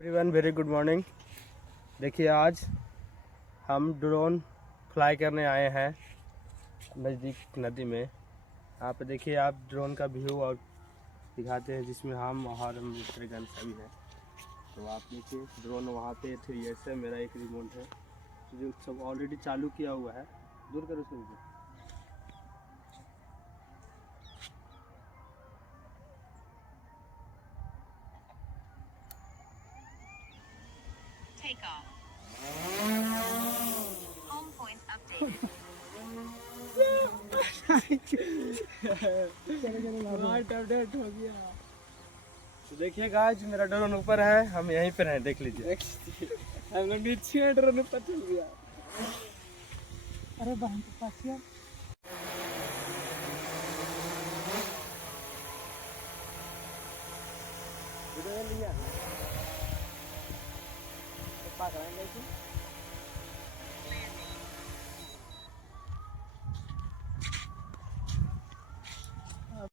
Everyone very good morning. देखिए आज हम ड्रोन फ्लाई करने आए हैं नज़दीक नदी में। यहाँ पे देखिए आप ड्रोन का व्यू और दिखाते हैं जिसमें हम और मित्रगण सभी हैं। तो आप देखिए ड्रोन वहाँ पे 3S है, मेरा एक रिमोट है जो सब ऑलरेडी चालू किया हुआ है। दूर करो उसको। Take off. Home point updated. Update हो गया। तो देखिए गाइस मेरा ड्रोन ऊपर है, हम यहीं पर हैं, देख लीजिए। हम लोग नीचे हैं, ड्रोन ऊपर चल गया। अरे बहन के पास यार लिया पास आएंगे